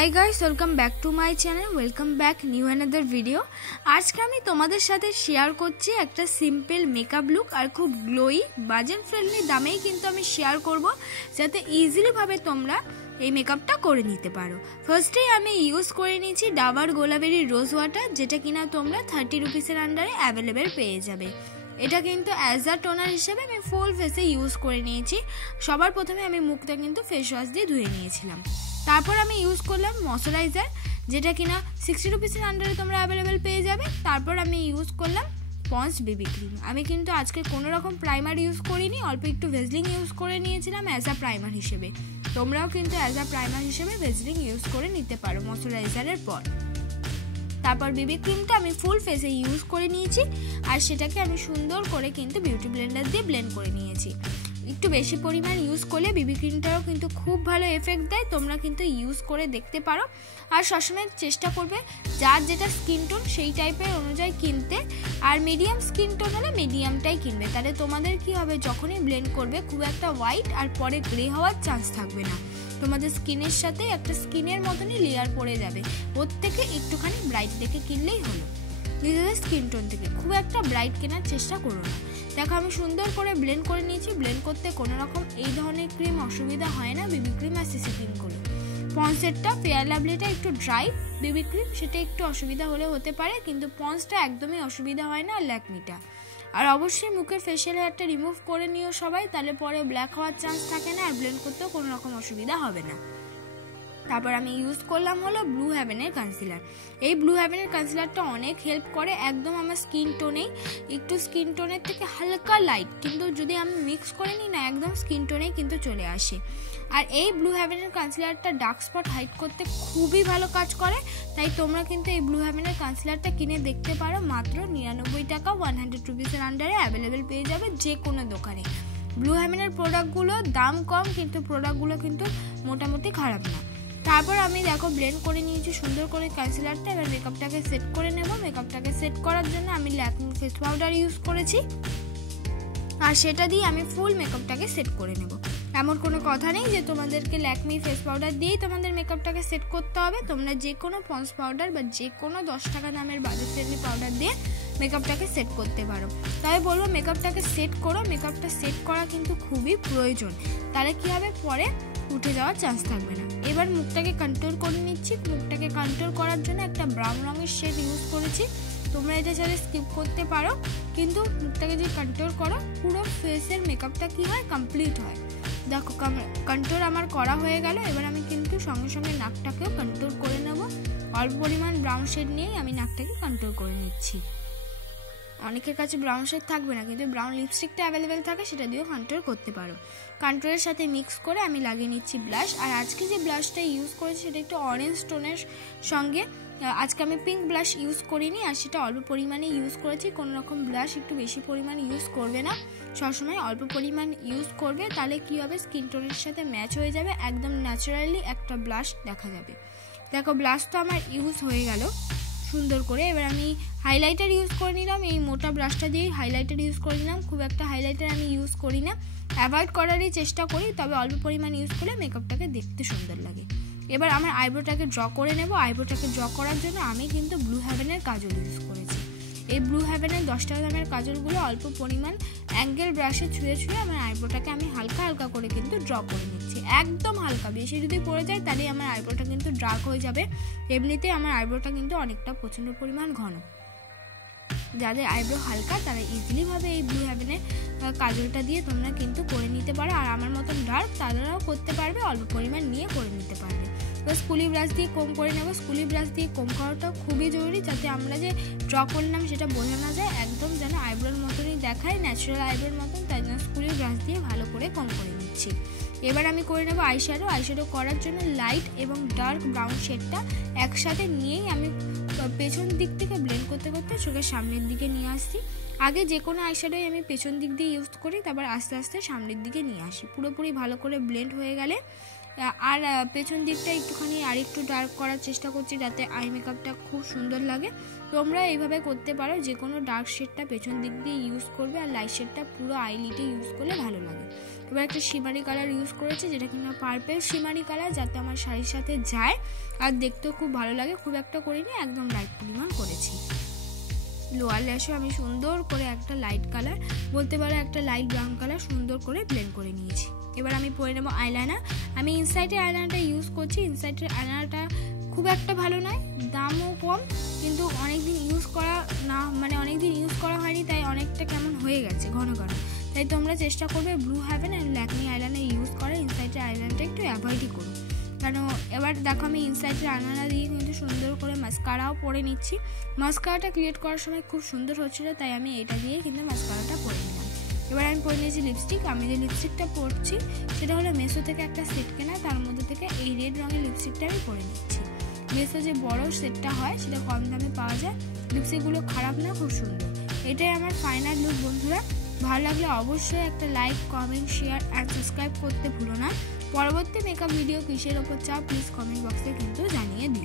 Hi guys, welcome back to my channel. Welcome back new another video. আজকে আমি তোমাদের সাথে শেয়ার করছি একটা সিম্পল মেকআপ লুক আর খুব গ্লোই বাজেট ফ্রেন্ডলি দামেই কিন্তু আমি শেয়ার করব, যাতে ইজিলি ভাবে তোমরা এই মেকআপটা করে নিতে পারো। ফার্স্টেই আমি ইউজ করে নিয়েছি ডাবার গোলাবেরি রোজ ওয়াটার, যেটা কিনা তোমরা 30 রুপিসের আন্ডারে অ্যাভেলেবেল পেয়ে যাবে। এটা কিন্তু অ্যাজ আ টোনার হিসেবে আমি ফুল ফেসে ইউজ করে নিয়েছি। সবার প্রথমে আমি মুখটা কিন্তু ফেস ওয়াশ দিয়ে ধুয়ে নিয়েছিলাম। তারপর আমি ইউজ করলাম ময়শ্চারাইজার, যেটা কিনা 60 রুপিসের আন্ডারে তোমরা অ্যাভেলেবেল পেয়ে যাবে। তারপর আমি ইউজ করলাম পন্স বেবি ক্রিম। আমি কিন্তু আজকে কোনো রকম প্রাইমার ইউজ করিনি, অল্প একটু ভেজলিং ইউজ করে নিয়েছিলাম অ্যাজ আ প্রাইমার হিসেবে। তোমরাও কিন্তু অ্যাজ আ প্রাইমার হিসেবে ভেজলিং ইউজ করে নিতে পারো ময়শ্চারাইজারের পর। তারপর বেবি ক্রিমটা আমি ফুল ফেসে ইউজ করে নিয়েছি, আর সেটাকে আমি সুন্দর করে কিন্তু বিউটি ব্লেন্ডার দিয়ে ব্লেন্ড করে নিয়েছি। একটু বেশি পরিমাণ ইউজ করলে বেবি ক্রিমটাও কিন্তু খুব ভালো এফেক্ট দেয়, তোমরা কিন্তু ইউজ করে দেখতে পারো। আর সবসময় চেষ্টা করবে যার যেটা স্কিন টোন সেই টাইপের অনুযায়ী কিনতে, আর মিডিয়াম স্কিন টোন হলে মিডিয়ামটাই কিনবে। তাহলে তোমাদের কি হবে, যখনই ব্লেন্ড করবে খুব একটা হোয়াইট আর পরে গ্রে হওয়ার চান্স থাকবে না। তোমাদের স্কিনের সাথে একটা স্কিনের মতনই লেয়ার পড়ে যাবে। ওর থেকে একটুখানি ব্রাইট দেখে কিনলেই হলো। নিজেদের স্কিন টোন থেকে খুব একটা ব্রাইট কেনার চেষ্টা করো না। দেখো আমি সুন্দর করে ব্লেন্ড করে নিয়েছি। ব্লেন্ড করতে কোনো রকম এই ধরনের ক্রিম অসুবিধা হয় না, বেবি ক্রিম আর সিসি ক্রিমগুলো। পন্সেরটা ফেয়ার লাভলিটা একটু ড্রাই, বেবি ক্রিম সেটা একটু অসুবিধা হলে হতে পারে, কিন্তু পন্সটা একদমই অসুবিধা হয় না। আর ল্যাকমিটা। আর অবশ্যই মুখের ফেশিয়াল হেয়ারটা রিমুভ করে নিও সবাই, তাহলে পরে ব্ল্যাক হওয়ার চান্স থাকে না, আর ব্লেন্ড করতেও কোনো রকম অসুবিধা হবে না। তারপর আমি ইউজ করলাম হলো ব্লু হেভেনের কনসিলার। এই ব্লু হেভেনের কনসিলারটা অনেক হেল্প করে, একদম আমার স্কিন টোনেই, একটু স্কিন টোনের থেকে হালকা লাইট, কিন্তু যদি আমি মিক্স করে নিই না একদম স্কিন টোনেই কিন্তু চলে আসে। আর এই ব্লু হেভেনের কনসিলারটা ডার্ক স্পট হাইড করতে খুবই ভালো কাজ করে, তাই তোমরা কিন্তু এই ব্লু হেভেনের কনসিলারটা কিনে দেখতে পারো। মাত্র 99 টাকা 100 রুপিসের আন্ডারে অ্যাভেলেবেল পেয়ে যাবে যে কোনো দোকানে। ব্লু হেভেনের প্রোডাক্টগুলো দাম কম, কিন্তু প্রোডাক্টগুলো কিন্তু মোটামুটি খারাপ না। তারপর আমি দেখো ব্লেন্ড করে নিয়েছি সুন্দর করে কনসিলারটা। এবার মেকআপটাকে সেট করে নেব। মেকআপটাকে সেট করার জন্য আমি ল্যাকমি ফেস পাউডার ইউজ করেছি, আর সেটা দিয়ে আমি ফুল মেকআপটাকে সেট করে নেব। এমন কোনো কথা নেই যে তোমাদেরকে ল্যাকমি ফেস পাউডার দিয়েই তোমাদের মেকআপটাকে সেট করতে হবে। তোমরা যে কোনো পন্স পাউডার বা যে কোনো 10 টাকা দামের বাজেট ফ্রেন্ডলি পাউডার দিয়ে মেকআপটাকে সেট করতে পারো। তাই বলবো মেকআপটাকে সেট করো। মেকআপটা সেট করা কিন্তু খুবই প্রয়োজন, তাহলে কী হবে পরে উঠে যাওয়ার চান্স থাকবে না। এবার মুখটাকে কন্ট্রোল করে নিচ্ছি। মুখটাকে কন্ট্রোল করার জন্য একটা ব্রাউন রঙের শেড ইউজ করেছি। তোমরা এটা চাইলে স্কিপ করতে পারো, কিন্তু মুখটাকে যদি কন্ট্রোল করো পুরো ফেসের মেকআপটা কী হয়, কমপ্লিট হয়। দেখো কন্ট্রোল আমার করা হয়ে গেল। এবার আমি কিন্তু সঙ্গে সঙ্গে নাকটাকেও কন্ট্রোল করে নেব। অল্প পরিমাণ ব্রাউন শেড নিয়েই আমি নাকটাকে কন্ট্রোল করে নিচ্ছি। অনেকের কাছে ব্রাউন শেড থাকবে না, কিন্তু ব্রাউন লিপস্টিকটা অ্যাভেলেবেল থাকে, সেটা দিয়েও কন্ট্রোল করতে পারো। কন্ট্রোলের সাথে মিক্স করে আমি লাগিয়ে নিচ্ছি ব্লাশ। আর আজকে যে ব্লাশটা ইউজ করেছি সেটা একটু অরেঞ্জ টোনের সঙ্গে। আজকে আমি পিঙ্ক ব্লাশ ইউজ করিনি, আর সেটা অল্প পরিমাণে ইউজ করেছি। কোনো রকম ব্লাশ একটু বেশি পরিমাণ ইউজ করবে না, সবসময় অল্প পরিমাণ ইউজ করবে, তাহলে কী হবে স্কিন টোনের সাথে ম্যাচ হয়ে যাবে, একদম ন্যাচারালি একটা ব্লাশ দেখা যাবে। দেখো ব্লাশ তো আমার ইউজ হয়ে গেল সুন্দর করে। এবার আমি হাইলাইটার ইউজ করে নিলাম। এই মোটা ব্রাশটা দিয়ে হাইলাইটার ইউজ করে নিলাম। খুব একটা হাইলাইটার আমি ইউজ করি না, অ্যাভয়েড করারই চেষ্টা করি, তবে অল্প পরিমাণ ইউজ করলে মেকআপটাকে দেখতে সুন্দর লাগে। এবার আমার আইব্রোটাকে ড্র করে নেব। আইব্রোটাকে ড্র করার জন্য আমি কিন্তু ব্লু হেভেনের কাজল ইউজ করেছি। এই ব্লু হেভেনের 10 টাকা দামের কাজলগুলো অল্প পরিমাণ অ্যাঙ্গেল ব্রাশে ছুঁয়ে ছুঁয়ে আমার আইব্রোটাকে আমি হালকা হালকা করে কিন্তু ড্র করে নিচ্ছি। একদম হালকা, বেশি যদি পড়ে যায় তাহলে আমার আইব্রোটা কিন্তু ডার্ক হয়ে যাবে। এমনিতে আমার আইব্রোটা কিন্তু অনেকটা প্রচণ্ড পরিমাণ ঘন। যাদের আইব্রো হালকা তারা ইজিলিভাবে এই ব্লু হেভেনের কাজলটা দিয়ে তোমরা কিন্তু করে নিতে পারো, আর আমার মতন ডার্ক তারাও করতে পারবে, অল্প পরিমাণ নিয়ে করে নিতে পারবে। তো স্কুলি ব্রাশ দিয়ে কম করে নেবো। স্কুলি ব্রাশ দিয়ে কম করাটা খুবই জরুরি, যাতে আমরা যে ড্র করলাম সেটা বোঝা না যায়, একদম যেন আইব্রোর মতনই দেখায়, ন্যাচারাল আইব্রোর মতন। তাই জন্য স্কুলি ব্রাশ দিয়ে ভালো করে কম করে নিচ্ছি। এবার আমি করে নেবো আইশ্যাডো। আইশ্যাডো করার জন্য লাইট এবং ডার্ক ব্রাউন শেডটা একসাথে নিয়েই আমি পেছন দিক থেকে ব্লেন্ড করতে করতে চোখের সামনের দিকে নিয়ে আসছি। আগে যে কোনো আইশ্যাডোই আমি পেছন দিক দিয়ে ইউজ করি, তারপর আস্তে আস্তে সামনের দিকে নিয়ে আসি। পুরোপুরি ভালো করে ব্লেন্ড হয়ে গেলে আর পেছন দিকটা একটুখানি আরেকটু ডার্ক করার চেষ্টা করছি, যাতে আই মেকআপটা খুব সুন্দর লাগে। তোমরা এইভাবে করতে পারো, যে কোনো ডার্ক শেডটা পেছন দিক দিয়ে ইউজ করবে, আর লাইট শেডটা পুরো আইলিটে ইউজ করলে ভালো লাগে। এবার একটা শিমারি কালার ইউজ করেছি, যেটা কিনা পার্পল শিমারি কালার, যাতে আমার শাড়ির সাথে যায় আর দেখতেও খুব ভালো লাগে। খুব একটা করিনি, একদম লাইট পরিমাণ করেছি। লোয়ার ল্যাশও আমি সুন্দর করে একটা লাইট কালার, বলতে পারো একটা লাইট ব্রাউন কালার সুন্দর করে ব্লেন্ড করে নিয়েছি। এবার আমি পরে নেবো আইলাইনার। আমি ইনসাইডের আইলাইনারটা ইউজ করছি। ইনসাইডের আইলাইনারটা খুব একটা ভালো নয়, দামও কম, কিন্তু অনেকদিন ইউজ করা না, মানে অনেকদিন ইউজ করা হয়নি, তাই অনেকটা কেমন হয়ে গেছে ঘন ঘন। তাই তোমরা চেষ্টা করবে blue heaven and Lakme eyeliner use করে, ইনসাইডের আইলাইনারটা একটু অ্যাভয়েডই করো। কেন এবার দেখো আমি ইনসাইডের আইলাইনার দিয়ে কিন্তু সুন্দর করে মাস্কারাও পরে নিচ্ছি। মাস্কারাটা ক্রিয়েট করার সময় খুব সুন্দর হচ্ছিলো, তাই আমি এটা দিয়ে কিন্তু মাস্কারাটা পরে নিলাম। এবার আমি পরে নিয়েছি লিপস্টিক। আমি যে লিপস্টিকটা পরছি সেটা হলো মেসো থেকে একটা সেট কেনা, তার মধ্যে থেকে এই রেড রঙের লিপস্টিকটা আমি পরে নিচ্ছি। মেসো যে বড় সেটটা হয় সেটা কম দামে পাওয়া যায়, লিপস্টিকগুলো খারাপ না, খুব সুন্দর। এটাই আমার ফাইনাল লুক বন্ধুরা। ভালো লাগলে অবশ্যই একটা like, comment, share and subscribe করতে ভুলো না। পরবর্তী মেকআপ ভিডিও কিসের ওপর চাও প্লিজ কমেন্ট বক্সে কিন্তু জানিয়ে দিও।